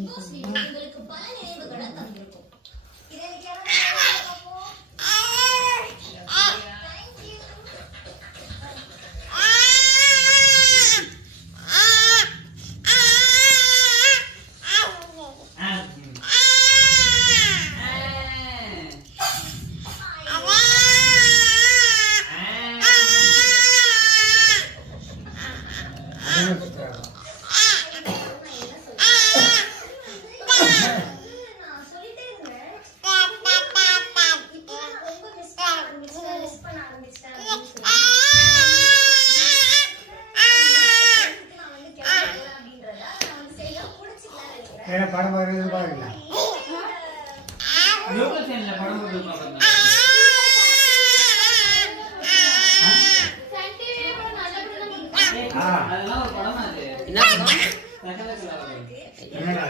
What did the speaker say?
உங்களுக்கு பல நினைவுகளை தந்திருக்கும். படம் பார்க்கறது பாருங்க. அதெல்லாம் ஒரு படம் அது. என்ன